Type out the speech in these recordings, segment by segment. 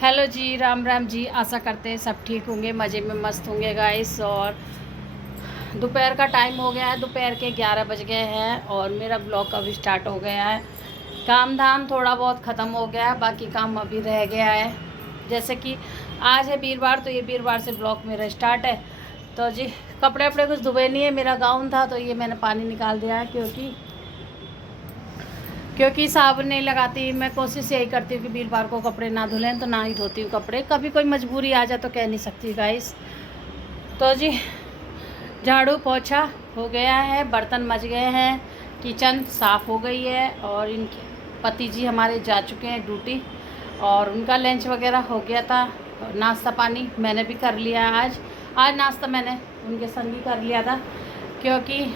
Hello जी, राम राम जी। आशा करते हैं सब ठीक होंगे, मज़े में मस्त होंगे गाइस। और दोपहर का टाइम हो गया है, दोपहर के 11 बज गए हैं और मेरा ब्लॉग अभी स्टार्ट हो गया है। काम धाम थोड़ा बहुत ख़त्म हो गया है, बाकी काम अभी रह गया है। जैसे कि आज है वीरवार, तो ये वीरवार से ब्लॉग मेरा स्टार्ट है। तो जी कपड़े वपड़े कुछ धुबे नहीं है, मेरा गाउन था तो ये मैंने पानी निकाल दिया है, क्योंकि साबुन नहीं लगाती। मैं कोशिश यही करती हूँ कि वीरवार को कपड़े ना धुलें, तो ना ही धोती हूँ कपड़े। कभी कोई मजबूरी आ जाए तो कह नहीं सकती गाइस। तो जी झाड़ू पोछा हो गया है, बर्तन मज गए हैं, किचन साफ़ हो गई है और इनके पति जी हमारे जा चुके हैं ड्यूटी और उनका लंच वगैरह हो गया था। नाश्ता पानी मैंने भी कर लिया आज नाश्ता मैंने उनके संग ही कर लिया था, क्योंकि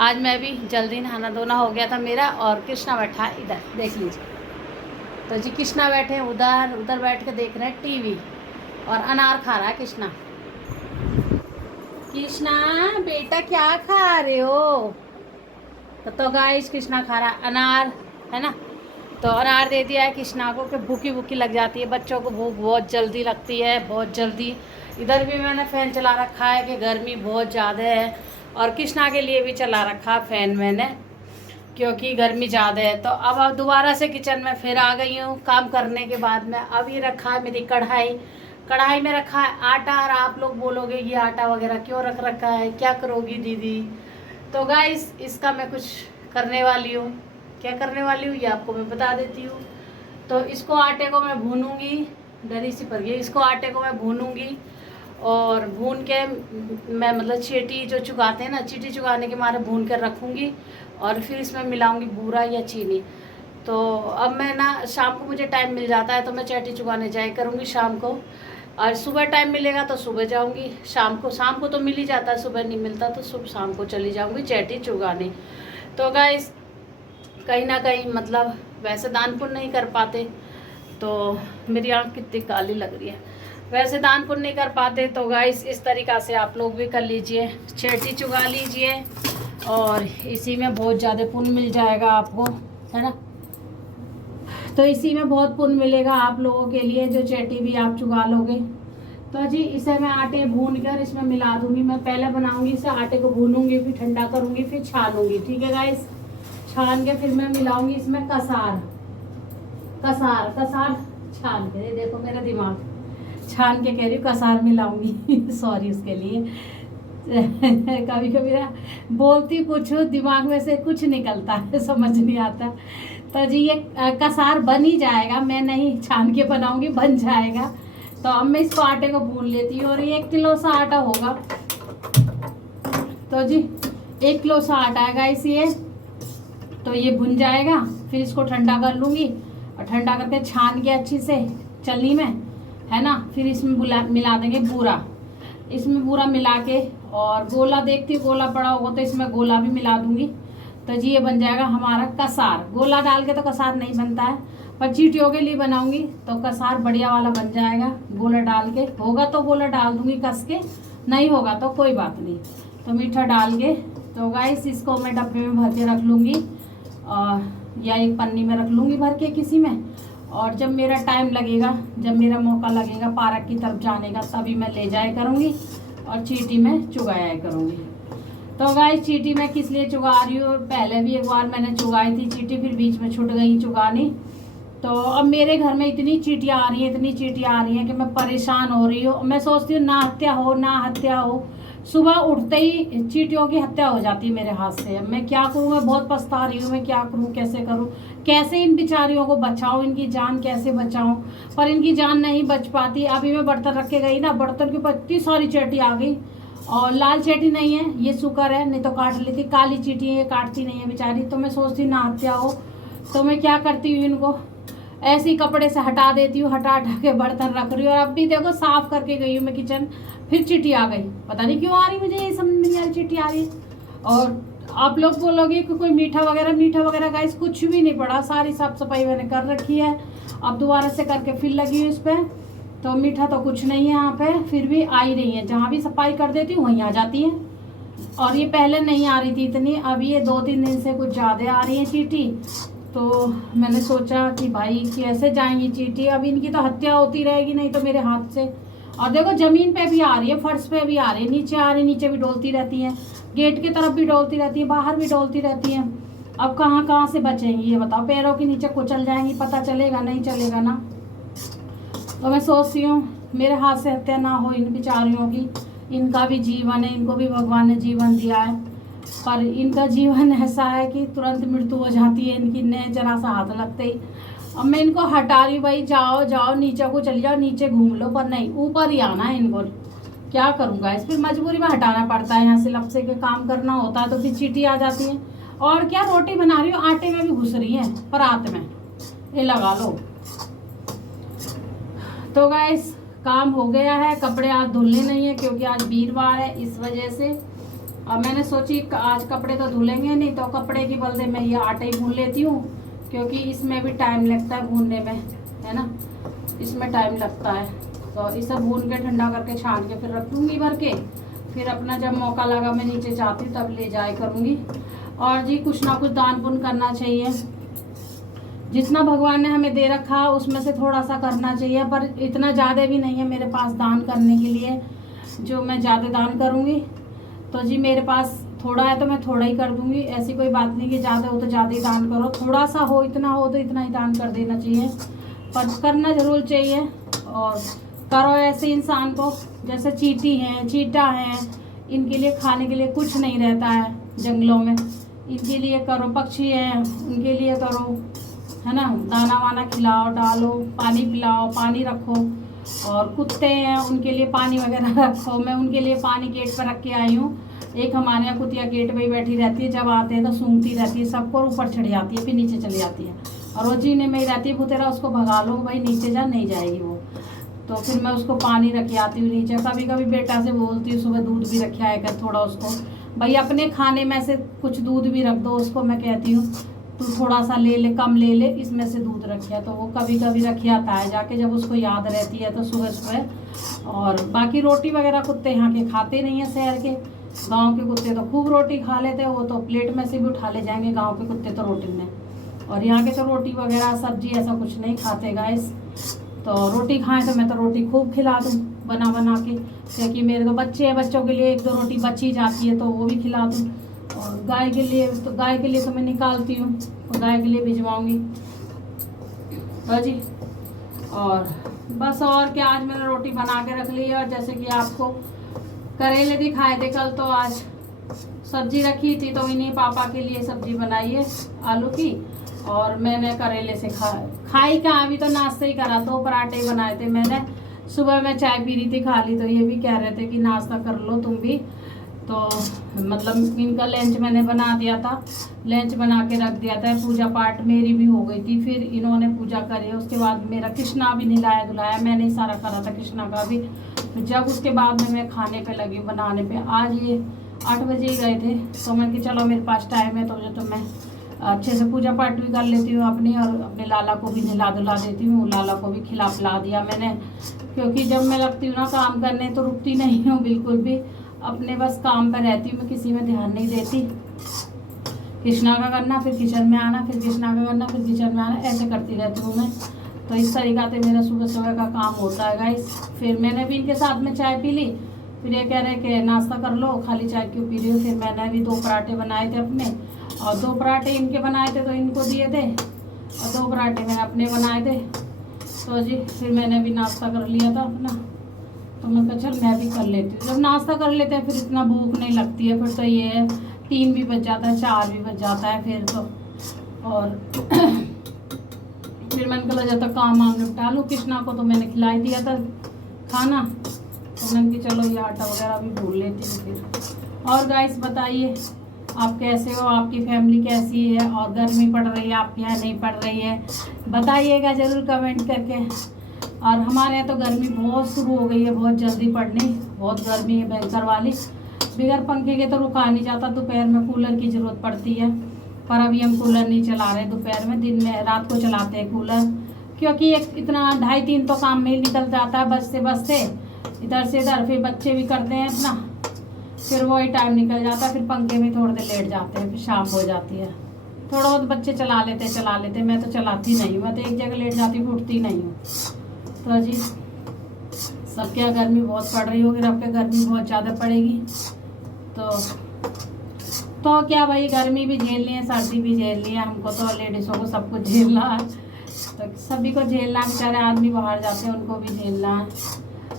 आज मैं भी जल्दी नहाना धोना हो गया था मेरा। और कृष्णा बैठा है इधर, देख लीजिए। तो जी कृष्णा बैठे उधर उधर बैठ के देख रहे हैं टीवी और अनार खा रहा है कृष्णा। कृष्णा बेटा क्या खा रहे हो? तो गाइस कृष्णा खा रहा है अनार, है ना। तो अनार दे दिया है कृष्णा को कि भूखी भूखी लग जाती है, बच्चों को भूख बहुत जल्दी लगती है, बहुत जल्दी। इधर भी मैंने फ़ैन चला रखा है कि गर्मी बहुत ज़्यादा है, और कृष्णा के लिए भी चला रखा फ़ैन मैंने, क्योंकि गर्मी ज़्यादा है। तो अब दोबारा से किचन में फिर आ गई हूँ काम करने के बाद में। अब ये रखा है मेरी कढ़ाई में रखा है आटा। और आप लोग बोलोगे ये आटा वगैरह क्यों रख रखा है, क्या करोगी दीदी? तो गाइस इसका मैं कुछ करने वाली हूँ। क्या करने वाली हूँ ये आपको मैं बता देती हूँ। तो इसको आटे को मैं भूनूंगी, डरी सी पड़ गई। इसको आटे को मैं भूनूंगी और भून के मैं मतलब चीटी जो चुगाते हैं ना, चीटी चुगाने के मारे भून कर रखूँगी और फिर इसमें मिलाऊंगी बूरा या चीनी। तो अब मैं ना शाम को मुझे टाइम मिल जाता है तो मैं चीटी चुगाने जाया करूँगी शाम को, और सुबह टाइम मिलेगा तो सुबह जाऊँगी। शाम को तो मिल ही जाता है, सुबह नहीं मिलता तो सुबह शाम को चली जाऊँगी चीटी चुगाने। तो गाइस कहीं ना कहीं मतलब वैसे दान पुण्य नहीं कर पाते, तो मेरी आँख कितनी काली लग रही है, वैसे दान पुण्य नहीं कर पाते। तो गाइस इस तरीक़ा से आप लोग भी कर लीजिए, चीटी चुगा लीजिए और इसी में बहुत ज़्यादा पुण्य मिल जाएगा आपको, है ना। तो इसी में बहुत पुण्य मिलेगा आप लोगों के लिए, जो चीटी भी आप चुगा लोगे। तो जी इसे मैं आटे भून कर इसमें मिला दूंगी। मैं पहले बनाऊंगी इसे, आटे को भूनूंगी, फिर ठंडा करूंगी, फिर छानूंगी, ठीक है गाइस। छान के फिर मैं मिलाऊंगी इसमें कसार कसार कसार छान के, देखो मेरा दिमाग छान के कह रही हूँ, कसार मिलाऊंगी सॉरी उसके लिए। कभी कभी ना बोलती कुछ दिमाग में से कुछ निकलता है, समझ नहीं आता। तो जी ये कसार बन ही जाएगा, मैं नहीं छान के बनाऊंगी, बन जाएगा। तो अब मैं इसको आटे को भून लेती हूँ और ये 1 किलो सा आटा होगा। तो जी 1 किलो सा आटा आएगा इसे, तो ये भुन जाएगा। फिर इसको ठंडा कर लूँगी और ठंडा करके छान के अच्छी से चलनी में, है ना। फिर इसमें मिला देंगे बूरा, इसमें बूरा मिला के, और गोला देखती हूँ गोला पड़ा होगा तो इसमें गोला भी मिला दूंगी। तो जी ये बन जाएगा हमारा कसार। गोला डाल के तो कसार नहीं बनता है, पर चीटियों के लिए बनाऊंगी तो कसार बढ़िया वाला बन जाएगा। गोला डाल के होगा तो गोला डाल दूंगी कस के, नहीं होगा तो कोई बात नहीं। तो मीठा डाल के, तो गाइस इसको मैं डब्बे में भर के रख लूँगी या एक पन्नी में रख लूँगी भर के किसी में। और जब मेरा टाइम लगेगा, जब मेरा मौका लगेगा पार्क की तरफ जाने का, तभी मैं ले जाया करूँगी और चीटी में चुगाया करूँगी। तो गाइस चीटी मैं किस लिए चुगा रही हूँ, पहले भी एक बार मैंने चुगाई थी चीटी, फिर बीच में छूट गई चुगानी। तो अब मेरे घर में इतनी चीटियाँ आ रही हैं, इतनी चीटियाँ आ रही हैं कि मैं परेशान हो रही हूँ। मैं सोचती हूँ ना हत्या हो, सुबह उठते ही चीटियों की हत्या हो जाती है मेरे हाथ से। मैं क्या करूँ, मैं बहुत पछता रही हूँ, मैं क्या करूँ, कैसे करूँ, कैसे इन बेचारियों को बचाऊँ, इनकी जान कैसे बचाऊँ। पर इनकी जान नहीं बच पाती। अभी मैं बर्तन रख के गई ना, बर्तन के ऊपर इतनी सारी चीटी आ गई, और लाल चीटी नहीं है, ये शुक्र है, नहीं तो काट लेती। काली चीटी है, ये काटती नहीं है बेचारी। तो मैं सोचती ना हत्या हो, तो मैं क्या करती हूँ, इनको ऐसे ही कपड़े से हटा देती हूँ, हटा के बर्तन रख रही हूँ। और अब भी देखो साफ करके गई हूँ मैं किचन, फिर चीटी आ गई। पता नहीं क्यों आ रही, मुझे ये समझ नहीं आ रही, चीटी आ रही है। और आप लोग बोलोगे कि कोई मीठा वगैरह गाइस कुछ भी नहीं पड़ा, सारी साफ सफाई मैंने कर रखी है। अब दोबारा से करके फिर लगी हूँ इस पर। तो मीठा तो कुछ नहीं है यहाँ पे, फिर भी आ ही रही है, जहाँ भी सफाई कर देती हूँ वहीं आ जाती है। और ये पहले नहीं आ रही थी इतनी, अब ये 2-3 दिन से कुछ ज़्यादा आ रही है चीटी। तो मैंने सोचा कि भाई कैसे जाएंगी चींटी, अब इनकी तो हत्या होती रहेगी नहीं तो मेरे हाथ से। और देखो ज़मीन पे भी आ रही है, फर्श पे भी आ रही है, नीचे आ रही, नीचे भी डोलती रहती है, गेट की तरफ भी डोलती रहती है, बाहर भी डोलती रहती है। अब कहाँ कहाँ से बचेंगी ये बताओ, पैरों के नीचे कुचल जाएंगी, पता चलेगा नहीं चलेगा ना। तो मैं सोचती हूँ मेरे हाथ से हत्या ना हो इन बेचारियों की, इनका भी जीवन है, इनको भी भगवान ने जीवन दिया है, पर इनका जीवन ऐसा है कि तुरंत मृत्यु हो जाती है इनकी, ने जरा सा हाथ लगते ही। अब मैं इनको हटा रही, भाई जाओ जाओ नीचे को चली जाओ, नीचे घूम लो, पर नहीं, ऊपर ही आना है इनको। क्या करूँगा, इस फिर मजबूरी में हटाना पड़ता है, यहाँ से लपसे के काम करना होता है, तो फिर चींटी आ जाती है। और क्या, रोटी बना रही हूँ, आटे में भी घुस रही है, परात में, ये लगा लो। तो गाइस काम हो गया है, कपड़े आज धुलने नहीं है क्योंकि आज वीरवार है, इस वजह से। अब मैंने सोची आज कपड़े तो धुलेंगे नहीं, तो कपड़े की बदले मैं ये आटे ही भून लेती हूँ, क्योंकि इसमें भी टाइम लगता है भूनने में, है ना, इसमें टाइम लगता है। तो इसे भून के ठंडा करके छान के फिर रख दूँगी भर के, फिर अपना जब मौका लगा मैं नीचे जाती हूँ तब ले जाया करूँगी। और जी कुछ ना कुछ दान पुण्य करना चाहिए, जितना भगवान ने हमें दे रखा उसमें से थोड़ा सा करना चाहिए, पर इतना ज़्यादा भी नहीं है मेरे पास दान करने के लिए जो मैं ज़्यादा दान करूँगी। तो जी मेरे पास थोड़ा है तो मैं थोड़ा ही कर दूँगी, ऐसी कोई बात नहीं कि ज़्यादा हो तो ज़्यादा ही दान करो, थोड़ा सा हो, इतना हो तो इतना ही दान कर देना चाहिए, पर करना ज़रूर चाहिए। और करो ऐसे इंसान को, जैसे चींटी हैं, चीता हैं, इनके लिए खाने के लिए कुछ नहीं रहता है जंगलों में, इनके लिए करो। पक्षी हैं उनके लिए करो, है ना, दाना वाना खिलाओ, डालो, पानी पिलाओ, पानी रखो। और कुत्ते हैं उनके लिए पानी वगैरह रखो, मैं उनके लिए पानी गेट पर रख के आई हूँ। एक हमारे यहाँ कुतिया गेट पर ही बैठी रहती है, जब आते हैं तो सूंघती रहती है सबको, ऊपर चढ़ जाती है, फिर नीचे चली जाती है, और वो जीने में ही रहती है, भुतेरा उसको भगा लो भाई नीचे जा, नहीं जाएगी वो। तो फिर मैं उसको पानी रख आती हूँ नीचे, कभी कभी बेटा से बोलती हूँ सुबह दूध भी रखे आया कर थोड़ा उसको, भाई अपने खाने में से कुछ दूध भी रख दो उसको, मैं कहती हूँ तू थोड़ा सा ले ले, कम ले ले, इसमें से दूध रखिया, तो वो कभी कभी रख आता है जाके जब उसको याद रहती है तो सुबह सुबह। और बाकी रोटी वगैरह कुत्ते यहाँ के खाते नहीं है, शहर के, गांव के कुत्ते तो खूब रोटी खा लेते हैं, वो तो प्लेट में से भी उठा ले जाएंगे, गांव के कुत्ते तो रोटी में, और यहाँ के तो रोटी वगैरह सब्जी ऐसा कुछ नहीं खाते गाइस। तो रोटी खाएं तो मैं तो रोटी खूब खिला दूँ बना बना के, क्योंकि मेरे तो बच्चे हैं, बच्चों के लिए एक दो रोटी बची जाती है तो वो भी खिला दूँ। और गाय के लिए तो मैं निकालती हूँ, तो गाय के लिए भिजवाऊँगी। हाँ जी, और बस और क्या, आज मैंने रोटी बना के रख ली है। और जैसे कि आपको करेले दिखाए थे कल, तो आज सब्जी रखी थी, तो इन्हीं पापा के लिए सब्जी बनाई है आलू की, और मैंने करेले से खाई का अभी तो नाश्ता ही करा, 2 पराठे बनाए थे मैंने, सुबह मैं चाय पी रही थी, खा ली, तो ये भी कह रहे थे कि नाश्ता कर लो तुम भी, तो मतलब इनका लंच मैंने बना दिया था, लंच बना के रख दिया था। पूजा पाठ मेरी भी हो गई थी, फिर इन्होंने पूजा करी, उसके बाद मेरा कृष्णा भी नहलाया धुलाया, मैंने ही सारा करा था कृष्णा का भी। जब उसके बाद में मैं खाने पे लगी बनाने पे, आज ये 8 बजे ही गए थे, तो मैंने कि चलो मेरे पास टाइम है तो मैं अच्छे से पूजा पाठ भी कर लेती हूँ अपनी, और अपने लाला को भी नहला धुला देती हूँ, लाला को भी खिला पिला दिया मैंने, क्योंकि जब मैं लगती हूँ ना काम करने तो रुकती नहीं हूँ बिल्कुल भी, अपने बस काम पर रहती हूँ, मैं किसी में ध्यान नहीं देती। कृष्णा का करना, फिर किचन में आना, फिर कृष्णा का करना, फिर किचन में आना, ऐसे करती रहती हूँ मैं। तो इस तरीक़ा से मेरा सुबह सुबह का काम होता है गाइस। फिर मैंने भी इनके साथ में चाय पी ली, फिर ये कह रहे कि नाश्ता कर लो, खाली चाय क्यों पी रही हो। फिर मैंने भी 2 पराठे बनाए थे अपने, और 2 पराठे इनके बनाए थे तो इनको दिए थे, और 2 पराठे मैंने अपने बनाए थे। तो जी फिर मैंने भी नाश्ता कर लिया था अपना, तो मैं कहा चल मैं भी कर लेती हूँ। जब नाश्ता कर लेते हैं फिर इतना भूख नहीं लगती है, फिर तो ये है 3 भी बज जाता है, 4 भी बज जाता है फिर तो। और फिर मैंने कहा जब तक काम वाम निपटा लूँ, कृष्णा को तो मैंने खिलाई दिया था खाना, तो मैंने कि चलो ये आटा वगैरह भी भून लेती हूँ फिर। और गाइस बताइए आप कैसे हो, आपकी फैमिली कैसी है, और गर्मी पड़ रही है आपके यहाँ नहीं पड़ रही है, बताइएगा ज़रूर कमेंट करके। और हमारे यहाँ तो गर्मी बहुत शुरू हो गई है, बहुत जल्दी पड़नी, बहुत गर्मी है भयंकर वाली, बगैर पंखे के तो रुका नहीं जाता, दोपहर में कूलर की ज़रूरत पड़ती है, पर अभी हम कूलर नहीं चला रहे दोपहर में, दिन में रात को चलाते हैं कूलर, क्योंकि एक इतना 2.5-3 तो काम में ही निकल जाता है बजते बजते इधर से इधर, फिर बच्चे भी करते हैं अपना, फिर वही टाइम निकल जाता है, फिर पंखे में थोड़ी देर लेट जाते हैं, फिर शाम हो जाती है। थोड़ा बहुत बच्चे चला लेते, मैं तो चलाती नहीं हूँ, मैं तो एक जगह लेट जाती हूँ, उठती नहीं हूँ। तो जी सबके यहाँ गर्मी बहुत पड़ रही होगी, अब के गर्मी बहुत ज़्यादा पड़ेगी। तो क्या भाई, गर्मी भी झेलनी है, सर्दी भी झेलनी है, हमको तो लेडीज़ों को सब कुछ झेलना है। तो सभी को झेलना, बेचारे आदमी बाहर जाते हैं उनको भी झेलना है।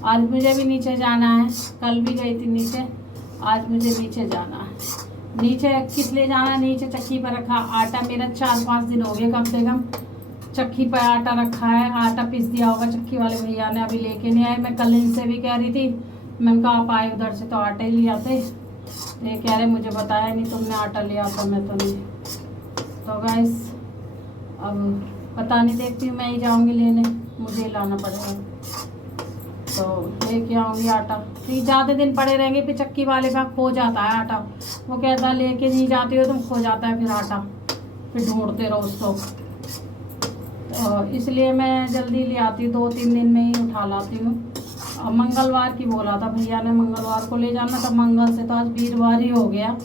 आज मुझे भी नीचे जाना है, कल भी गई थी नीचे, आज मुझे नीचे जाना है। नीचे किस लिए जाना है, नीचे चक्की पर रखा आटा मेरा 4-5 दिन हो गए कम से कम चक्की पर आटा रखा है। आटा पीस दिया होगा चक्की वाले भैया ने, अभी लेके नहीं आए। मैं कल इनसे भी कह रही थी, मैंने कहा आप आए उधर से तो आटा ही ले आते। तो ये कह रहे मुझे बताया नहीं तुमने आटा लिया था, मैं तो नहीं। तो गाइस अब पता नहीं, देखती हूँ मैं ही जाऊँगी लेने, मुझे ही लाना पड़ेगा। तो लेके आऊँगी आटा, फिर ज़्यादा दिन पड़े रहेंगे फिर चक्की वाले का खो जाता है आटा। वो कहता है लेके नहीं जाती हो तुम, खो जाता है फिर आटा, फिर ढूंढते रहो उसको। तो इसलिए मैं जल्दी ले आती हूँ, 2-3 दिन में ही उठा लाती हूँ। और मंगलवार की बोला था भैया ने, मंगलवार को ले जाना था, मंगल से तो आज वीरवार ही हो गया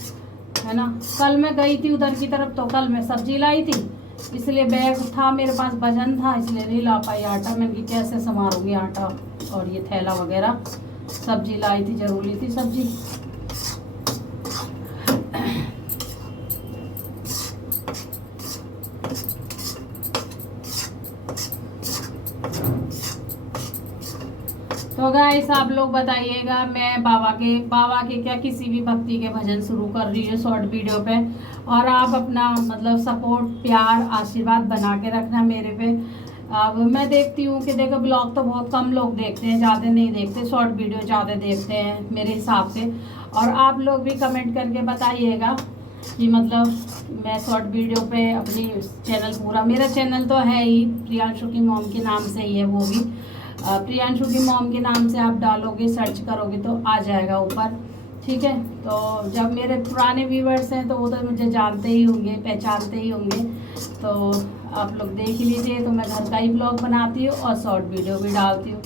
है ना। कल मैं गई थी उधर की तरफ, तो कल मैं सब्जी लाई थी, इसलिए बैग था मेरे पास, वजन था, इसलिए नहीं ला पाई आटा। मैंने कि कैसे संभालूंगी आटा और ये थैला वगैरह। सब्जी लाई थी, जरूरी थी सब्जी। तो गाइस आप लोग बताइएगा, मैं बाबा के क्या किसी भी भक्ति के भजन शुरू कर रही हूँ शॉर्ट वीडियो पे, और आप अपना मतलब सपोर्ट, प्यार, आशीर्वाद बना के रखना मेरे पे। अब मैं देखती हूँ कि देखो ब्लॉग तो बहुत कम लोग देखते हैं, ज़्यादा नहीं देखते, शॉर्ट वीडियो ज़्यादा देखते हैं मेरे हिसाब से। और आप लोग भी कमेंट करके बताइएगा कि मतलब मैं शॉर्ट वीडियो पे अपनी चैनल पूरा, मेरा चैनल तो है ही प्रियांशु की मॉम के नाम से ही है, वो भी प्रियांशु की मॉम के नाम से आप डालोगे, सर्च करोगे तो आ जाएगा ऊपर, ठीक है। तो जब मेरे पुराने व्यूवर्स हैं तो वो तो मुझे जानते ही होंगे, पहचानते ही होंगे, तो आप लोग देख लीजिए। तो मैं घर का ही ब्लॉग बनाती हूँ और शॉर्ट वीडियो भी डालती हूँ।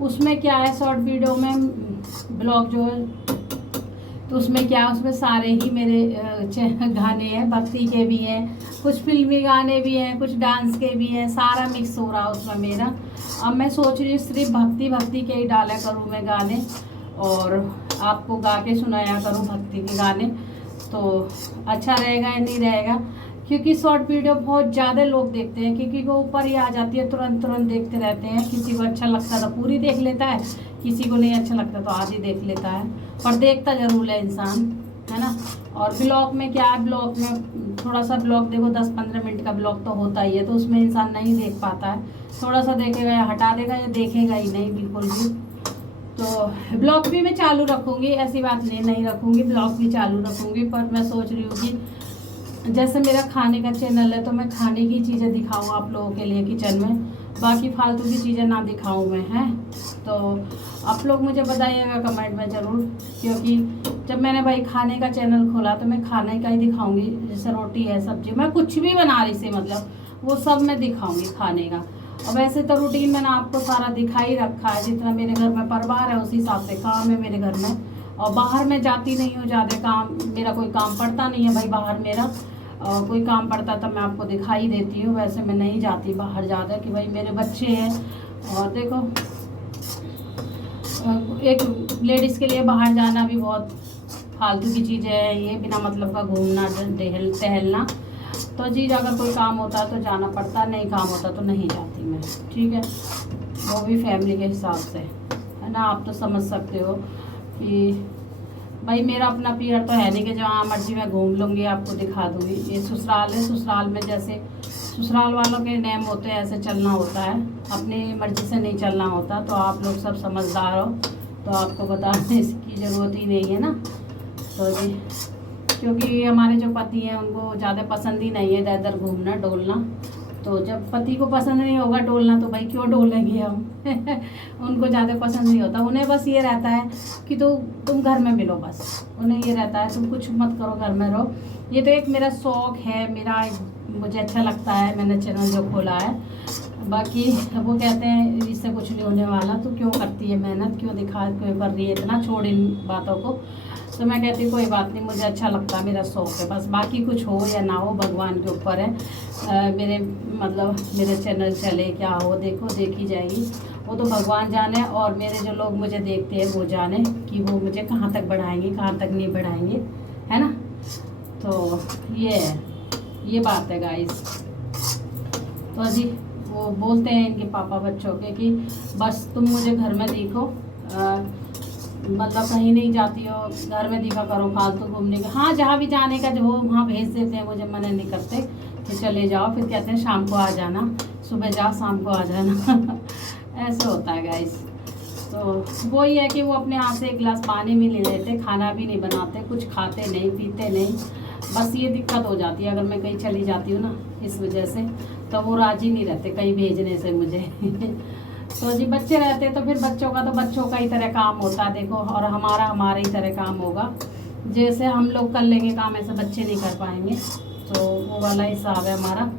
उसमें क्या है, शॉर्ट वीडियो में ब्लॉग जो है तो उसमें क्या, उसमें सारे ही मेरे गाने हैं, भक्ति के भी हैं, कुछ फिल्मी गाने भी हैं, कुछ डांस के भी हैं, सारा मिक्स हो रहा है उसमें मेरा। अब मैं सोच रही हूँ सिर्फ भक्ति के ही डाला करूँ मैं गाने, और आपको गा के सुनाया करूँ भक्ति के गाने। तो अच्छा रहेगा या नहीं रहेगा, क्योंकि शॉर्ट वीडियो बहुत ज़्यादा लोग देखते हैं, क्योंकि वो ऊपर ही आ जाती है, तुरंत देखते रहते हैं। किसी को अच्छा लगता तो पूरी देख लेता है, किसी को नहीं अच्छा लगता तो आधी देख लेता है, पर देखता जरूर है इंसान, है ना। और ब्लॉग में क्या है, ब्लॉग में थोड़ा सा ब्लॉग देखो 10-15 मिनट का ब्लॉग तो होता ही है, तो उसमें इंसान नहीं देख पाता है, थोड़ा सा देखेगा या हटा देगा या देखेगा ही नहीं बिल्कुल भी। तो ब्लॉग भी मैं चालू रखूँगी, ऐसी बात नहीं रखूँगी, ब्लॉग भी चालू रखूँगी। पर मैं सोच रही हूँ कि जैसे मेरा खाने का चैनल है तो मैं खाने की चीज़ें दिखाऊँ आप लोगों के लिए किचन में, बाकी फालतू की चीज़ें ना दिखाऊँ मैं, हैं। तो आप लोग मुझे बताइएगा कमेंट में ज़रूर, क्योंकि जब मैंने भाई खाने का चैनल खोला तो मैं खाने का ही दिखाऊंगी। जैसे रोटी है, सब्जी, मैं कुछ भी बना रही थी मतलब वो सब मैं दिखाऊंगी खाने का। और वैसे तो रूटीन मैंने आपको सारा दिखा ही रखा है, जितना मेरे घर में परिवार है उसी हिसाब से काम है मेरे घर में। और बाहर मैं जाती नहीं हूँ ज़्यादा, काम मेरा कोई काम पड़ता नहीं है भाई बाहर, मेरा कोई काम पड़ता तो मैं आपको दिखा ही देती हूँ। वैसे मैं नहीं जाती बाहर ज़्यादा, कि भाई मेरे बच्चे हैं। और देखो एक लेडीज़ के लिए बाहर जाना भी बहुत फालतू की चीज़ है, ये बिना मतलब का घूमना टहलना। तो जी अगर कोई काम होता है तो जाना पड़ता, नहीं काम होता तो नहीं जाती मैं, ठीक है। वो भी फैमिली के हिसाब से, है ना। आप तो समझ सकते हो कि भाई मेरा अपना पीरियड तो है नहीं कि जहाँ मर्जी मैं घूम लूँगी, आपको दिखा दूँगी। ये ससुराल है, ससुराल में जैसे ससुराल वालों के नेम होते हैं ऐसे चलना होता है, अपनी मर्जी से नहीं चलना होता। तो आप लोग सब समझदार हो तो आपको बताने की ज़रूरत ही नहीं है ना। तो जी क्योंकि हमारे जो पति हैं उनको ज़्यादा पसंद ही नहीं है इधर उधर घूमना डोलना। तो जब पति को पसंद नहीं होगा डोलना तो भाई क्यों डोलेंगे हम उनको ज़्यादा पसंद नहीं होता, उन्हें बस ये रहता है कि तुम घर में मिलो, बस उन्हें ये रहता है तुम कुछ मत करो, घर में रहो। ये तो एक मेरा शौक़ है, मेरा मुझे अच्छा लगता है, मैंने चैनल जो खोला है बाकी वो कहते हैं इससे कुछ नहीं होने वाला, तो क्यों करती है मेहनत, क्यों क्यों कर रही है इतना, छोड़ इन बातों को। तो मैं कहती हूँ कोई बात नहीं, मुझे अच्छा लगता है, मेरा शौक है बस, बाकी कुछ हो या ना हो भगवान के ऊपर है। मेरे मतलब मेरे चैनल चले क्या हो, देखो देखी जाएगी, वो तो भगवान जाने, और मेरे जो लोग मुझे देखते हैं वो जाने कि वो मुझे कहाँ तक बढ़ाएंगे कहाँ तक नहीं बढ़ाएंगे, है ना। तो ये है, ये बात है गाइस। तो अजी वो बोलते हैं इनके पापा बच्चों के कि बस तुम मुझे घर में देखो, मतलब कहीं नहीं जाती हो, घर में दिखा करो फालतू घूमने का। हाँ जहाँ भी जाने का जो हो वहाँ भेज देते हैं, मुझे मना नहीं करते कि चले जाओ, फिर कहते हैं शाम को आ जाना, सुबह जाओ शाम को आ जाना ऐसे होता है गाइस। तो वही है कि वो अपने हाथ से एक गिलास पानी भी नहीं लेते, खाना भी नहीं बनाते, कुछ खाते नहीं पीते नहीं, बस ये दिक्कत हो जाती है अगर मैं कहीं चली जाती हूँ ना, इस वजह से। तो वो राजी नहीं रहते कहीं भेजने से मुझे तो जी बच्चे रहते तो फिर बच्चों का तो बच्चों का ही तरह काम होता है देखो, और हमारा हमारे ही तरह काम होगा। जैसे हम लोग कर लेंगे काम, ऐसे बच्चे नहीं कर पाएंगे, तो वो वाला हिसाब है हमारा।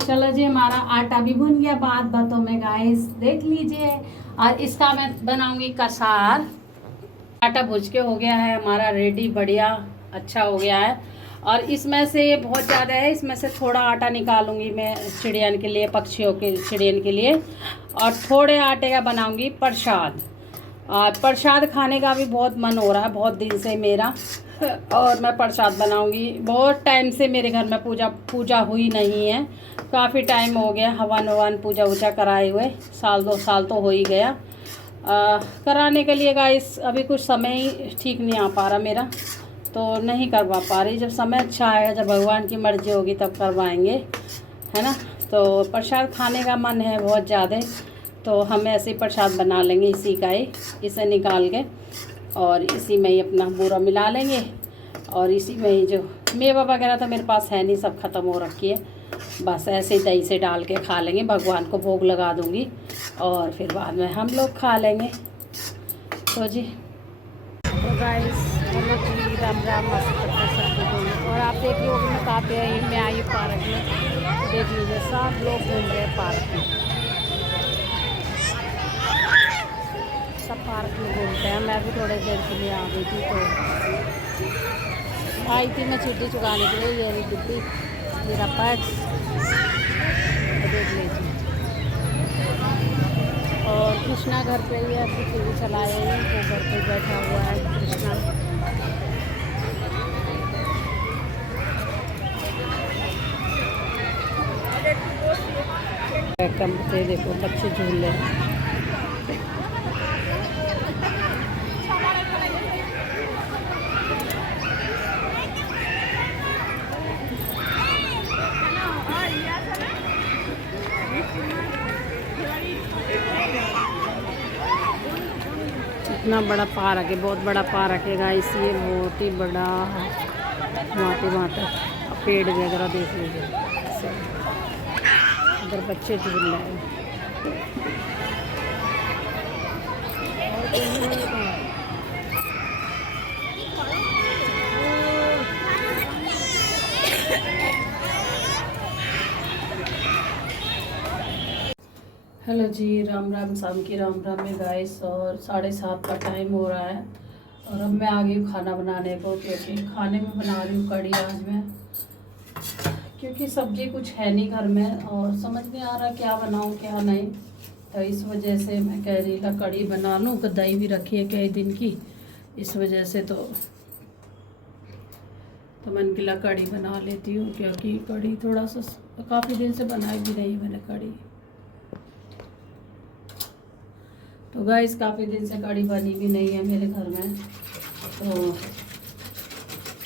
चलो जी हमारा आटा भी भुन गया बात बातों में गाइस, देख लीजिए। और इसका मैं बनाऊंगी कसार। आटा भुज के हो गया है हमारा रेडी, बढ़िया अच्छा हो गया है। और इसमें से ये बहुत ज़्यादा है, इसमें से थोड़ा आटा निकालूंगी मैं चिड़ियन के लिए, पक्षियों के चिड़ियन के लिए, और थोड़े आटे का बनाऊंगी प्रसाद। और प्रसाद खाने का भी बहुत मन हो रहा है बहुत दिन से मेरा, और मैं प्रसाद बनाऊंगी। बहुत टाइम से मेरे घर में पूजा हुई नहीं है, काफ़ी टाइम हो गया हवन ववन पूजा वूजा कराए हुए, साल 2 साल तो हो ही गया कराने के लिए गाइस। अभी कुछ समय ही ठीक नहीं आ पा रहा मेरा, तो नहीं करवा पा रही। जब समय अच्छा आएगा, जब भगवान की मर्ज़ी होगी तब करवाएंगे, है ना। तो प्रसाद खाने का मन है बहुत ज़्यादा, तो हम ऐसे ही प्रसाद बना लेंगे इसी का ही, इसे निकाल के और इसी में ही अपना बूरा मिला लेंगे, और इसी में ही जो मेवा वगैरह तो मेरे पास है नहीं, सब ख़त्म हो रखी है, बस ऐसे ही दही से डाल के खा लेंगे, भगवान को भोग लगा दूँगी और फिर बाद में हम लोग खा लेंगे। तो जी तो गाइस हेलो जी, राम राम, मस्त करते सब। और आप देख लो मैं कहाँ पे आई, मैं आई पार्क में, देख लीजिए सब लोग घूम रहे हैं पार्क में, सब पार्क में घूमते हैं। मैं भी थोड़ी देर के लिए आ गई थी, तो आई थी मैं छुट्टी चुकाने के लिए, ये डिब्बी मेरा पर्स देख लीजिए। और कृष्णा घर पे ही है, अभी टीवी चलाए हैं, वो घर पे बैठा हुआ है कृष्णा। कम से देखो बच्चे झूल रहे हैं। इतना बड़ा पार्क है, बहुत बड़ा पार्क है गाइस, ये बहुत ही बड़ा है। वहाँ तक पेड़ वगैरह देख लीजिए, इधर बच्चे झूल रहे हैं। हेलो जी, राम राम, शाम की राम राम में गाइस। और 7:30 का टाइम हो रहा है, और अब मैं आ गई हूँ खाना बनाने को, क्योंकि खाने में बना रही हूँ कढ़ी आज मैं, क्योंकि सब्जी कुछ है नहीं घर में और समझ नहीं आ रहा क्या बनाऊँ क्या नहीं। तो इस वजह से मैं कह रही था कढ़ी बना लूँ, तो दही भी रखी है कई दिन की, इस वजह से तो मन किला कढ़ी बना लेती हूँ, क्योंकि कढ़ी थोड़ा सा काफ़ी दिन से बनाई भी नहीं मैंने कढ़ी। तो गाइस काफ़ी दिन से कढ़ी बनी भी नहीं है मेरे घर में, तो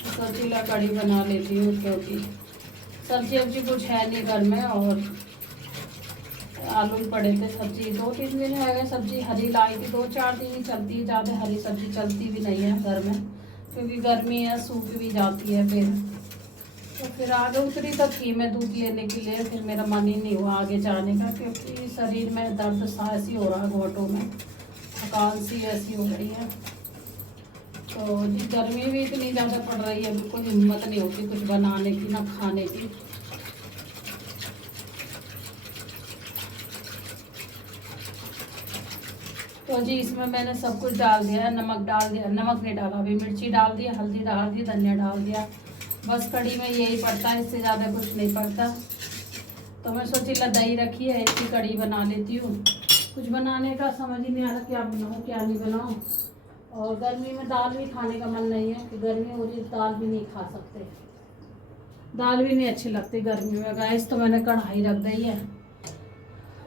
सोचीला कढ़ी बना लेती हूँ, क्योंकि सब्जी वब्जी कुछ है नहीं घर में, और आलू पड़े थे, सब्जी 2-3 दिन हो गए, सब्जी हरी लाई थी, 2-4 दिन ही चलती है, ज़्यादा हरी सब्जी चलती भी नहीं है घर में, क्योंकि गर्मी है, सूख भी जाती है। फिर आगे उतरी तो थी मैं दूध लेने के लिए, फिर मेरा मन ही नहीं हुआ आगे जाने का, क्योंकि शरीर में दर्द सा ऐसी हो रहा है, घोटों में थकान सी ऐसी हो रही है। तो जी गर्मी भी इतनी ज़्यादा पड़ रही है, बिल्कुल हिम्मत नहीं होती कुछ बनाने की ना खाने की। तो जी इसमें मैंने सब कुछ डाल दिया है, नमक डाल दिया, नमक नहीं डाला अभी, मिर्ची डाल दी, हल्दी डाल दी, धनिया डाल दिया, बस कड़ी में यही पड़ता है, इससे ज़्यादा कुछ नहीं पड़ता। तो मैं सोची ला दही रखी है, इसकी कड़ी बना लेती हूँ। कुछ बनाने का समझ ही नहीं आ रहा, क्या बनाऊँ क्या नहीं बनाऊँ। और गर्मी में दाल भी खाने का मन नहीं है कि गर्मी हो रही है, दाल भी नहीं खा सकते, दाल भी नहीं अच्छी लगती गर्मी में गाइस। तो मैंने कढ़ाई रख दी है,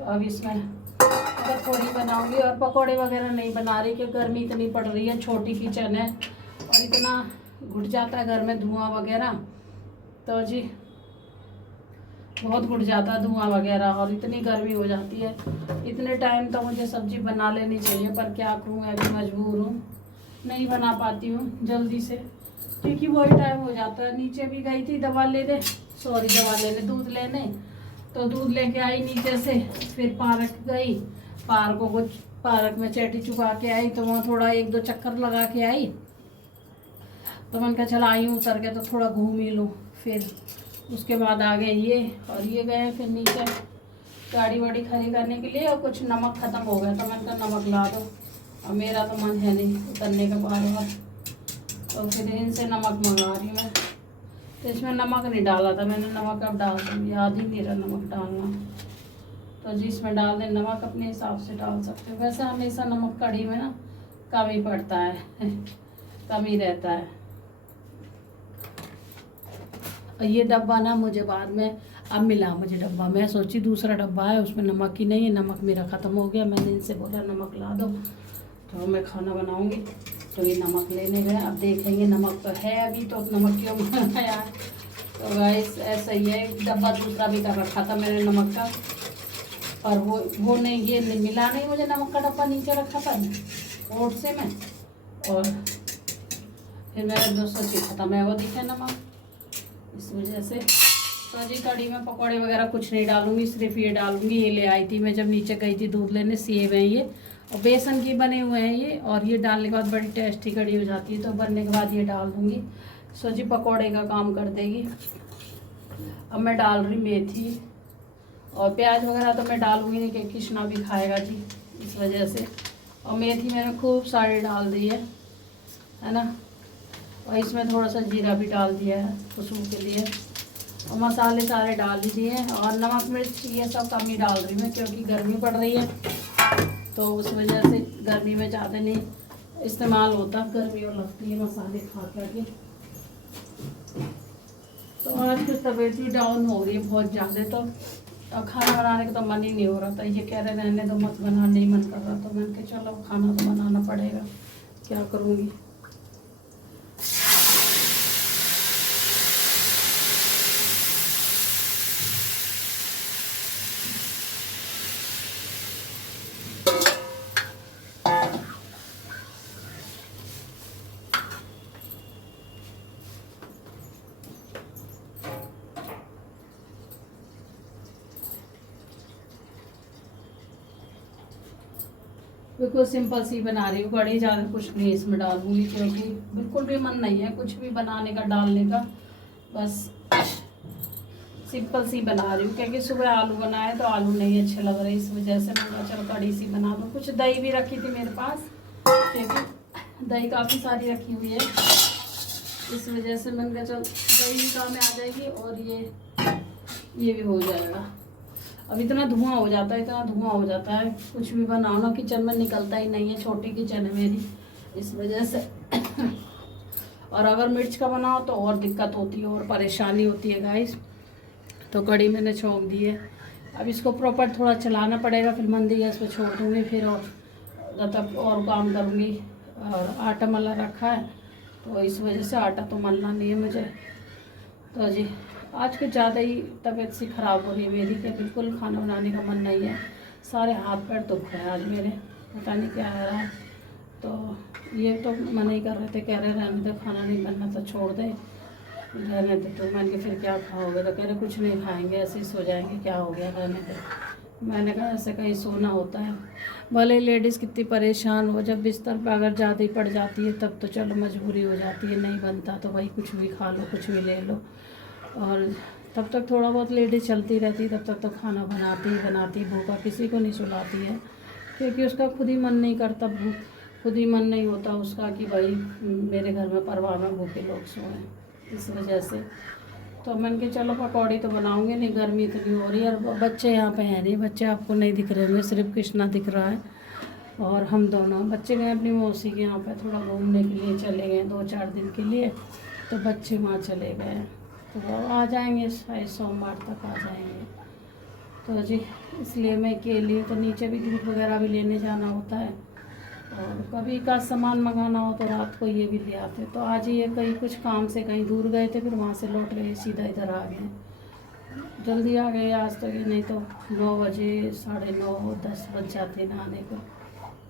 अब इसमें अगर थोड़ी बनाऊंगी, और पकोड़े वगैरह नहीं बना रही कि गर्मी इतनी पड़ रही है, छोटी किचन है और इतना घुट जाता है घर में धुआं वगैरह। तो जी बहुत घुट जाता है धुआं वगैरह, और इतनी गर्मी हो जाती है। इतने टाइम तो मुझे सब्जी बना लेनी चाहिए, पर क्या करूँ, मैं भी मजबूर हूँ, नहीं बना पाती हूँ जल्दी से, क्योंकि वही टाइम हो जाता है। नीचे भी गई थी दवा लेने, दूध लेने, तो दूध लेके आई नीचे से, फिर पार्क गई, पार्क में चेटी चुका के आई, तो वहाँ थोड़ा 1-2 चक्कर लगा के आई। तो मैंने कहा चला आई हूँ उतर के तो थोड़ा घूम ही लूँ। फिर उसके बाद आ गए ये, और ये गए फिर नीचे गाड़ी वाड़ी खड़ी करने के लिए, और कुछ नमक ख़त्म हो गया, तो मैंने कहा नमक ला दो, और मेरा तो मन है नहीं उतरने का बार, तो फिर इनसे नमक मंगा रही मैं। तो इसमें नमक नहीं डाला था मैंने, नमक अब डाल दूँगी, याद ही नहीं रहा नमक डालना। तो जी इसमें डाल दें नमक, अपने हिसाब से डाल सकते हो। वैसे हमेशा नमक कढ़ी में ना कम ही पड़ता है कम ही रहता है। और ये डब्बा ना मुझे बाद में अब मिला, मुझे डब्बा, मैं सोची दूसरा डब्बा है उसमें नमक ही नहीं है, नमक मेरा ख़त्म हो गया। मैंने इनसे बोला नमक ला दो, तो मैं खाना बनाऊँगी, तो ये नमक लेने गए। अब देखेंगे नमक तो है अभी, तो नमक क्यों मंगाया है। तो गाइस ऐसा ही है, डब्बा दूसरा भी कर रखा था मैंने नमक का, और वो नहीं, ये नहीं मिला, नहीं मुझे नमक का डब्बा नीचे रखा था रोड से मैं, और फिर मेरे दोस्तों से ख़त्म है वो दिखे नमक, इस वजह से। तो जी कड़ी में पकौड़े वगैरह कुछ नहीं डालूंगी, सिर्फ ये डालूंगी। ये ले आई थी मैं जब नीचे गई थी दूध लेने, सेब हैं ये, और बेसन के बने हुए हैं ये, और ये डालने के बाद बड़ी टेस्टी कड़ी हो जाती है। तो बनने के बाद ये डाल दूँगी, सो जी पकौड़े का काम कर देगी। अब मैं डाल रही मेथी और प्याज वगैरह, तो मैं डालूंगी नहीं कि कृष्णा भी खाएगा जी, इस वजह से। और मेथी मैंने खूब सारी डाल दी है ना, और इसमें थोड़ा सा जीरा भी डाल दिया है खुशबू के लिए, और मसाले सारे डाल ही दिए हैं। और नमक मिर्च ये सब कम ही डाल रही मैं, क्योंकि गर्मी पड़ रही है, तो उस वजह से गर्मी में ज़्यादा नहीं इस्तेमाल होता, गर्मी और लगती है मसाले खा करके। तो आज कुछ तबीयत भी डाउन हो रही है बहुत ज़्यादा, तो और खाना बनाने का तो मन ही नहीं हो रहा था। ये कह रहे रहने दो मत बना, नहीं मन कर रहा, तो मैंने कहा चलो खाना तो बनाना पड़ेगा, क्या करूँगी। बिल्कुल सिंपल सी बना रही हूँ कड़ी, ज़्यादा कुछ नहीं इसमें डालूंगी, क्योंकि बिल्कुल भी मन नहीं है कुछ भी बनाने का, डालने का। बस सिंपल सी बना रही हूँ, क्योंकि सुबह आलू बनाए तो आलू नहीं अच्छे लग रहे, इस वजह से मैंने चलो कड़ी सी बना दूँ। कुछ दही भी रखी थी मेरे पास, क्योंकि दही काफ़ी सारी रखी हुई है, इस वजह से मैंने कहा चल दही भी काम में आ जाएगी, और ये भी हो जाएगा। अब इतना धुआं हो जाता है, इतना धुआं हो जाता है, कुछ भी बनाओ ना किचन में निकलता ही नहीं है, छोटी किचन है मेरी, इस वजह से। और अगर मिर्च का बनाओ तो और दिक्कत होती है और परेशानी होती है गाइस। तो कड़ी मैंने छोंक दी है, अब इसको प्रॉपर थोड़ा चलाना पड़ेगा, फिर मंदी गैस पे छोड़ दूँगी, फिर और तब और काम करूँगी। और आटा मला रखा है, तो इस वजह से आटा तो मलना नहीं है मुझे। तो जी आज कुछ ज़्यादा ही तबीयत सी ख़राब हो रही है मेरी, कि बिल्कुल खाना बनाने का मन नहीं है, सारे हाथ पैर दुख रहे हैं आज मेरे, पता नहीं क्या हो रहा है। तो ये तो मना ही कर रहे थे, कह रहे रहने दे, खाना नहीं बनना तो छोड़ दे, रहने दे। तो मैंने कहा फिर क्या खाओगे, तो कह रहे कुछ नहीं खाएंगे, ऐसे ही सो जाएंगे, क्या हो गया, रहने दे। मैंने कहा ऐसे कहीं सोना होता है, भले लेडीज़ कितनी परेशान हो, जब बिस्तर पर अगर ज़्यादा ही पड़ जाती है तब तो चलो मजबूरी हो जाती है, नहीं बनता तो भाई कुछ भी खा लो, कुछ भी ले लो। और तब तक थोड़ा बहुत लेडीज चलती रहती, तब तक तो खाना बनाती, भूखा किसी को नहीं सुलाती है। क्योंकि उसका खुद ही मन नहीं करता, खुद ही मन नहीं होता उसका कि भाई मेरे घर में परिवार में भूखे लोग सोएं, इस वजह से। तो मैंने कहा चलो पकौड़ी तो बनाऊंगे नहीं, गर्मी इतनी हो रही है। और बच्चे यहाँ पे हैं नहीं, बच्चे आपको नहीं दिख रहे होंगे, सिर्फ कृष्णा दिख रहा है और हम दोनों। बच्चे गए अपनी मौसी के यहाँ पे थोड़ा घूमने के लिए, चले गए 2-4 दिन के लिए, तो बच्चे वहाँ चले गए। तो वो आ जाएंगे शायद सोमवार तक आ जाएंगे। तो जी इसलिए मैं अकेली, तो नीचे भी दूध वगैरह भी लेने जाना होता है, और कभी का सामान मंगाना हो तो रात को ये भी ले आते। तो आज ये कहीं कुछ काम से कहीं दूर गए थे, फिर वहाँ से लौट गए, सीधा इधर आ गए, जल्दी आ गए आज तक। नहीं तो 9 बजे 9:30 10 बज जाते नहाने को।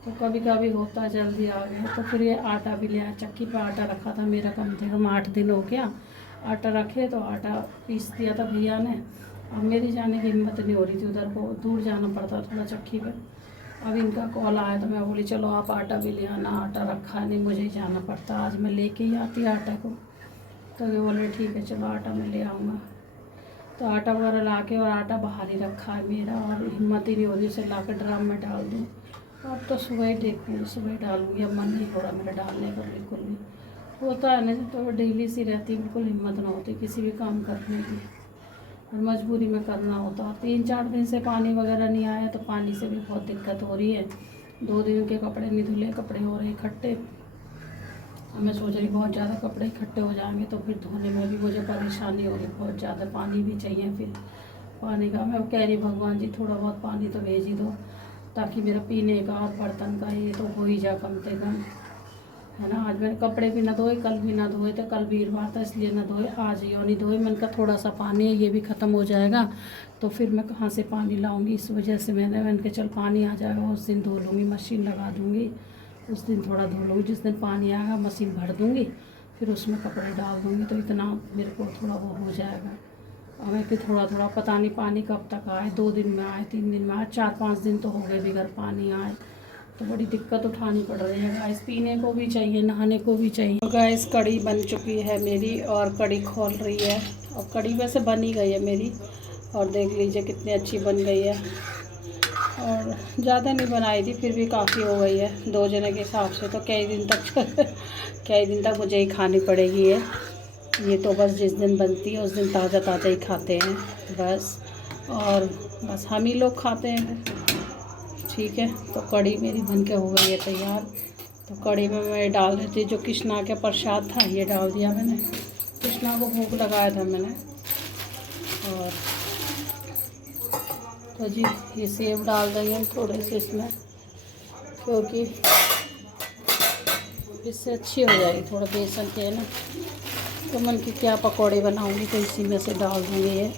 तो कभी कभी होता है जल्दी आ गए। तो फिर ये आटा भी ले आया, चक्की पे आटा रखा था मेरा, कम से कम 8 दिन हो गया आटा रखे, तो आटा पीस दिया था भैया ने। अब मेरी जाने की हिम्मत नहीं हो रही थी, उधर को दूर जाना पड़ता थोड़ा चक्की पे। अब इनका कॉल आया तो मैं बोली चलो आप आटा भी ले आना, आटा रखा नहीं, मुझे ही जाना पड़ता, आज मैं लेके ही आती आटा को। तो ये बोले ठीक है चलो आटा मैं ले आऊँगा। तो आटा वगैरह ला के, और आटा बाहर ही रखा है मेरा, और हिम्मत ही नहीं हो रही उसे ला कर ड्राम में डाल दूँ। अब तो सुबह ही देखूँगी, सुबह डालूँगी, अब मन नहीं हो रहा मेरा डालने का बिल्कुल भी। होता है ना, तो डेली सी रहती, बिल्कुल हिम्मत ना होती किसी भी काम करने की, और मजबूरी में करना होता। 3-4 दिन से पानी वगैरह नहीं आया, तो पानी से भी बहुत दिक्कत हो रही है। 2 दिन के कपड़े नहीं धुले, कपड़े हो रहे इकट्ठे। अब मैं सोच रही बहुत ज़्यादा कपड़े इकट्ठे हो जाएंगे तो फिर धोने में भी मुझे परेशानी होगी, बहुत ज़्यादा पानी भी चाहिए फिर पानी का। मैं कह रही भगवान जी थोड़ा बहुत पानी तो भेज ही दो, ताकि मेरा पीने का और बर्तन का ये तो हो ही जा कम से कम, है ना। आज मैंने कपड़े भी ना धोए, कल भी ना धोए, तो कल वीरवार था इसलिए ना धोए, आज यो नहीं धोए। मैंने कहा थोड़ा सा पानी है, ये भी ख़त्म हो जाएगा तो फिर मैं कहाँ से पानी लाऊंगी, इस वजह से मैंने कहा चल पानी आ जाएगा उस दिन धो लूँगी, मशीन लगा दूँगी उस दिन, थोड़ा धो लूँगी। जिस दिन पानी आएगा मशीन भर दूँगी, फिर उसमें कपड़े डाल दूँगी, तो इतना मेरे को थोड़ा वो हो जाएगा। अब है कि थोड़ा थोड़ा पता नहीं पानी कब तक आए, 2 दिन में आए, 3 दिन में आए, 4-5 दिन तो हो गए बगैर पानी आए। तो बड़ी दिक्कत उठानी पड़ रही है गाइस, पीने को भी चाहिए, नहाने को भी चाहिए। तो गाइस कड़ी बन चुकी है मेरी, और कड़ी खोल रही है, और कड़ी वैसे बन ही गई है मेरी, और देख लीजिए कितनी अच्छी बन गई है। और ज़्यादा नहीं बनाई थी, फिर भी काफ़ी हो गई है 2 जने के हिसाब से, तो कई दिन तक मुझे ही खानी पड़ेगी ये तो बस जिस दिन बनती है उस दिन ताज़ा ताज़ा ही खाते हैं बस, और बस हम ही लोग खाते हैं, ठीक है। तो कड़ी मेरी बन के हो गई है तैयार। तो कड़ी में मैं डाल रही थी जो कृष्णा के प्रसाद था, ये डाल दिया मैंने, कृष्णा को भोग लगाया था मैंने। और तो जी ये सेब डाल रही हैं थोड़े से इसमें, क्योंकि इससे अच्छी हो जाएगी, थोड़ा बेसन के है ना। तो मन की क्या पकौड़े बनाऊंगी, तो इसी में से डाल दूँगी, ये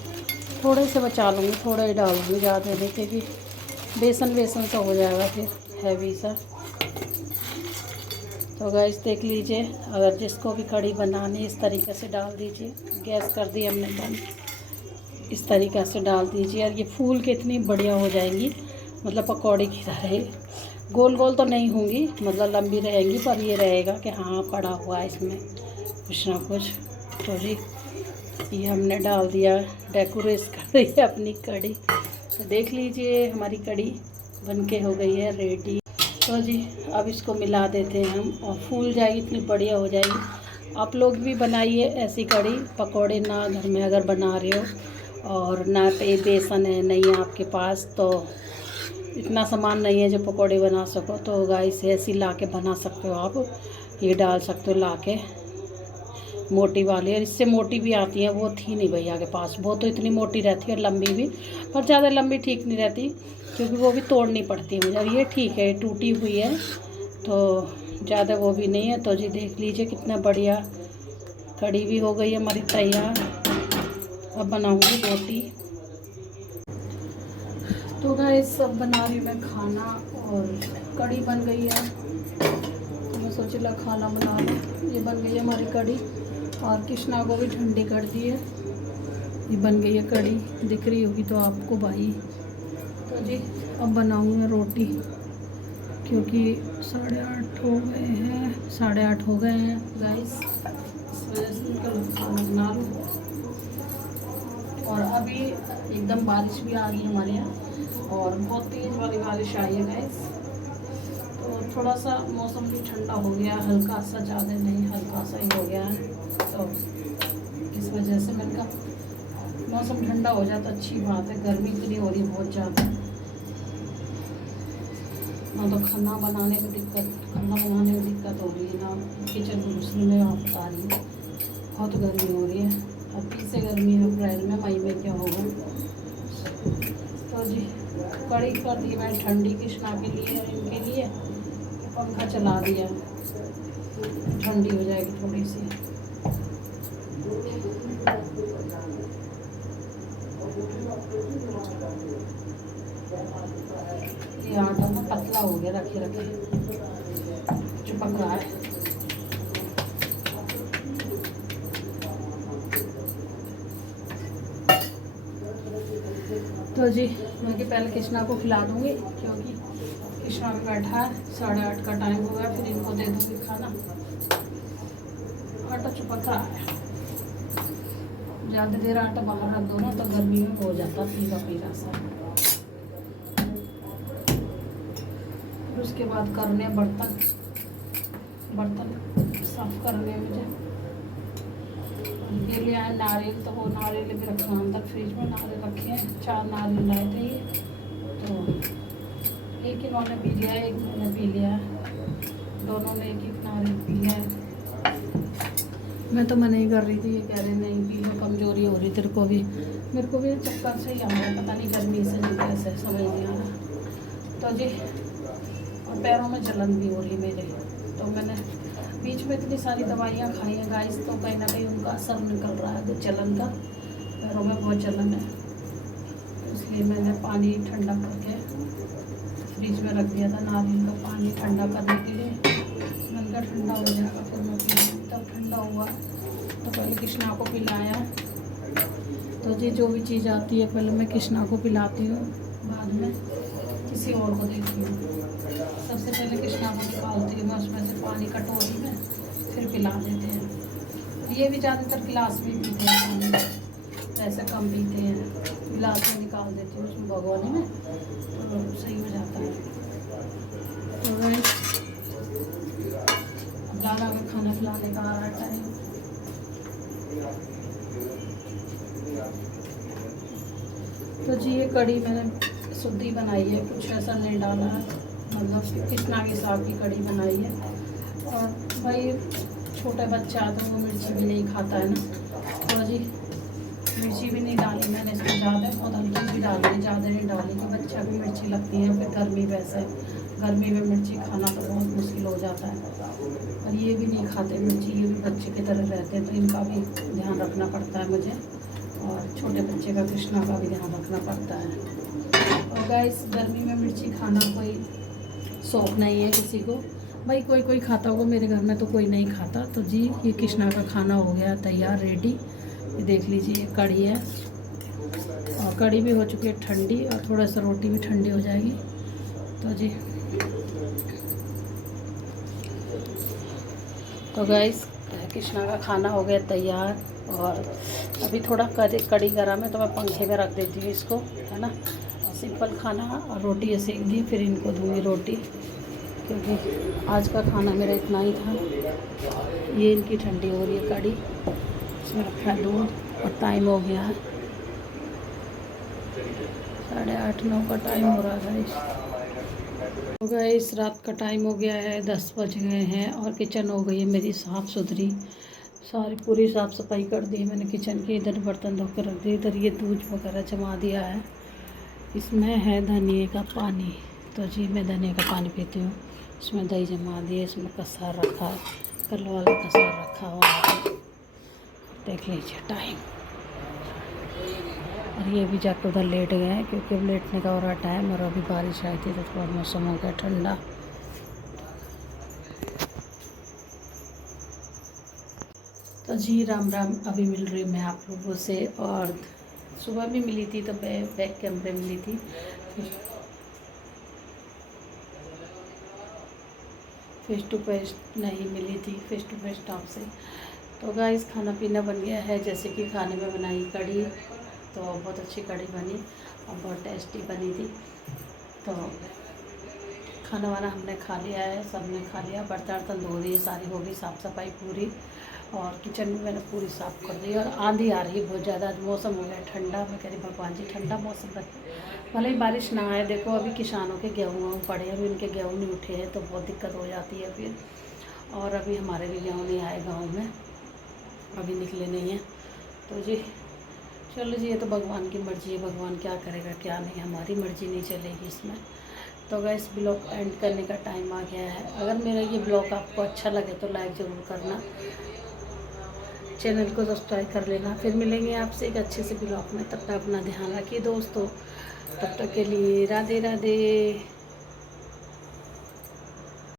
थोड़े से बचा लूँगी, थोड़े ही डाल दूँगी, ज़्यादा नहीं, क्योंकि बेसन सा हो जाएगा फिर हैवी सा। तो गाइस देख लीजिए, अगर जिसको भी कड़ी बनानी इस तरीके से डाल दीजिए, गैस कर दी हमने बंद, इस तरीक़े से डाल दीजिए, और ये फूल के इतनी बढ़िया हो जाएंगी, मतलब पकौड़े की तरह। गोल गोल तो नहीं होंगी, मतलब लंबी रहेंगी, पर ये रहेगा कि हाँ पड़ा हुआ है इसमें कुछ ना कुछ। तो जी ये हमने डाल दिया, डेकोरेट कर रही है अपनी कड़ी। तो देख लीजिए हमारी कड़ी बनके हो गई है रेडी। तो जी अब इसको मिला देते हैं हम, और फूल जाएगी, इतनी बढ़िया हो जाएगी। आप लोग भी बनाइए ऐसी कड़ी पकौड़े, ना घर में अगर बना रहे हो और ना पे बेसन है नहीं है आपके पास, तो इतना सामान नहीं है जो पकौड़े बना सको, तो गाइस ऐसी ला के बना सकते हो आप। ये डाल सकते हो ला के मोटी वाली, और इससे मोटी भी आती है, वो थी नहीं भैया के पास, वो तो इतनी मोटी रहती है और लंबी भी, पर ज़्यादा लंबी ठीक नहीं रहती, क्योंकि वो भी तोड़नी पड़ती है मुझे। और ये ठीक है, टूटी हुई है, तो ज़्यादा वो भी नहीं है। तो जी देख लीजिए कितना बढ़िया कड़ी भी हो गई हमारी तैयार। अब बनाऊँगी रोटी। तो गाइस सब बना रही मैं खाना, और कड़ी बन गई है, तो मैं सोचा खाना बना लूँ। ये बन गई है हमारी कड़ी, और कृष्णा को भी ठंडी कर दी है। ये बन गई है कड़ी, दिख रही होगी तो आपको भाई। तो जी अब बनाऊँगी मैं रोटी, क्योंकि 8:30 हो गए हैं, 8:30 हो गए हैं गाइस, इस वजह से खाना बना लूँ। और अभी एकदम बारिश भी आ रही है हमारे यहाँ, और बहुत तेज़ वाली बारिश आई है गाइस। थोड़ा सा मौसम भी ठंडा हो गया, हल्का सा, ज़्यादा नहीं, हल्का सा ही हो गया है। तो इस वजह से मैंने कहा मौसम ठंडा हो जाता अच्छी बात है, गर्मी इतनी हो रही बहुत ज़्यादा। ना तो खाना बनाने में दिक्कत हो रही है, ना किचन में घुसने में आप आ रही है, बहुत गर्मी हो रही है। अब फिर से गर्मी है, अप्रैल में, मई में क्या होगा। तो जी कड़ी कर दी मैंने ठंडी कृष्णा के लिए, इनके लिए पंखा चला दिया, ठंडी हो जाएगी थोड़ी सी। ये आटा ना पतला हो गया, रखे रखे चिपक रहा है। तो जी मैं कि पहले कृष्णा को खिला दूँगी, क्योंकि कृष्णा भी बैठा है, 8:30 का टाइम हो गया, फिर इनको दे दूँगी खाना। आटा चिपक रहा है, ज़्यादा देर आटा बाहर रख दो ना तो गर्मी में हो जाता पीला पीला सा। उसके बाद करने बर्तन साफ करने मुझे। ये ले आए नारियल, तो वो नारियल भी रखा अंदर फ्रिज में, नारियल रखे हैं, 4 नारियल लाए थे ये। तो एक इन्होंने पी लिया, एक मैंने पी लिया, दोनों ने एक नारियल पी लिया है। मैं तो मना ही कर रही थी, ये कह रहे नहीं पी लो, कमजोरी हो रही तेरे को भी। मेरे को भी चक्कर से ही आ रहा है, पता नहीं गर्मी से नहीं कैसे, समझ नहीं आ रहा। तो जी और पैरों में जलन भी हो रही मेरे। तो मैंने बीच में इतनी सारी दवाइयाँ खाई हैं गाइस, तो कहीं ना कहीं उनका असर निकल रहा है जलन का, पैरों में बहुत जलन है। इसलिए मैंने पानी ठंडा करके फ्रिज में रख दिया था, नारियल का पानी ठंडा करने के लिए। मैंने कहा ठंडा हो जाएगा फिर मैं पी लूँगी। तब ठंडा हुआ तो पहले कृष्णा को पिलाया। तो जी जो भी चीज़ आती है पहले मैं कृष्णा को पिलाती हूँ, बाद में किसी और को देती हूँ। सबसे पहले कृष्णा को निकालती हूँ मैं उसमें से पानी कटोरी में, फिर पिला देते हैं। ये भी ज़्यादातर गिलास में पीते हैं पानी, ऐसे कम पीते हैं। गिलास में निकाल देती हूँ उसमें भगोने में, तो सही हो जाता है। तो ज़्यादा अगर खाना खिलाने का आ रहा है टाइम। तो जी ये कड़ी मैंने शुद्ध ही बनाई है, कुछ ऐसा नहीं डाला है, मतलब कृष्णा के साग की कड़ी बनाई है। और भाई छोटा बच्चा तो वो मिर्ची भी नहीं खाता है ना, तो जी मिर्ची भी नहीं डाली मैंने इसमें, ज़्यादा बहुत हल्की भी डाली, ज़्यादा नहीं डाली कि बच्चा भी मिर्ची लगती है। फिर गर्मी, वैसे गर्मी में मिर्ची खाना तो बहुत मुश्किल हो जाता है। और ये भी नहीं खाते मिर्ची, ये भी बच्चे की तरह रहते हैं, तो इनका भी ध्यान रखना पड़ता है मुझे, और छोटे बच्चे का कृष्णा का भी ध्यान रखना पड़ता है। और गाइस गर्मी में मिर्ची खाना कोई शौक नहीं है किसी को, भाई कोई कोई खाता होगा, मेरे घर में तो कोई नहीं खाता। तो जी ये कृष्णा का खाना हो गया तैयार, रेडी। ये देख लीजिए कड़ी है, और कड़ी भी हो चुकी है ठंडी, और थोड़ा सा रोटी भी ठंडी हो जाएगी। तो जी तो गाइस कृष्णा का खाना हो गया तैयार, और अभी थोड़ा कड़ी गरम है तो मैं पंखे में रख देती हूँ इसको, है ना। सिंपल खाना, और रोटी सेक दी, फिर इनको दूँगी रोटी, क्योंकि आज का खाना मेरा इतना ही था। ये इनकी ठंडी हो रही है कड़ी, इसमें रखा है दूध, और टाइम हो गया है 8:30-9 का टाइम हो रहा है। हो गया इस रात का टाइम हो गया है, 10 बज गए हैं, और किचन हो गई है मेरी साफ़ सुथरी, सारी पूरी साफ़ सफाई कर दी है मैंने किचन की। इधर बर्तन धो कर रख दिए, इधर ये दूध वगैरह जमा दिया है। इसमें है धनिए का पानी, तो जी मैं धनिए का पानी पीती हूँ। इसमें दही जमा दिए, इसमें कसार रखा है, कल वाला कसार रखा हुआ है, देख लीजिए टाइम। और ये भी जाकर उधर लेट गए हैं, क्योंकि अब लेटने का हो रहा टाइम, और अभी बारिश आई थी तो थोड़ा मौसम हो गया ठंडा। तो जी राम राम, अभी मिल रही मैं आप लोगों से, और सुबह भी मिली थी तो बैक कैमरे मिली थी, फेस टू फेस नहीं मिली थी, फेस टू फेस आपसे। तो गाइस खाना पीना बन गया है, जैसे कि खाने में बनाई कड़ी, तो बहुत अच्छी कड़ी बनी और बहुत टेस्टी बनी थी। तो खाना वाना हमने खा लिया है, सबने खा लिया, बर्तन वर्तन धो दिए, सारी हो गई साफ़ सफाई पूरी, और किचन में मैंने पूरी साफ़ कर दी। और आंधी आ रही है बहुत ज़्यादा, मौसम हो गया ठंडा। मैं कह रही भगवान जी ठंडा मौसम रखे, भले ही बारिश ना आए। देखो अभी किसानों के गेहूँ पड़े हैं, अभी उनके गेहूँ नहीं उठे हैं तो बहुत दिक्कत हो जाती है फिर। और अभी हमारे भी गेहूँ नहीं आए गाँव में, अभी निकले नहीं हैं। तो जी चलो जी, ये तो भगवान की मर्ज़ी है, भगवान क्या करेगा क्या नहीं, हमारी मर्ज़ी नहीं चलेगी इसमें। तो गाइस ब्लॉग एंड करने का टाइम आ गया है। अगर मेरा ये ब्लॉग आपको अच्छा लगे तो लाइक ज़रूर करना, चैनल को सब्सक्राइब कर लेना। फिर मिलेंगे आपसे एक अच्छे से ब्लॉग में, तब तक अपना ध्यान रखिए दोस्तों। तब तक के लिए राधे राधे।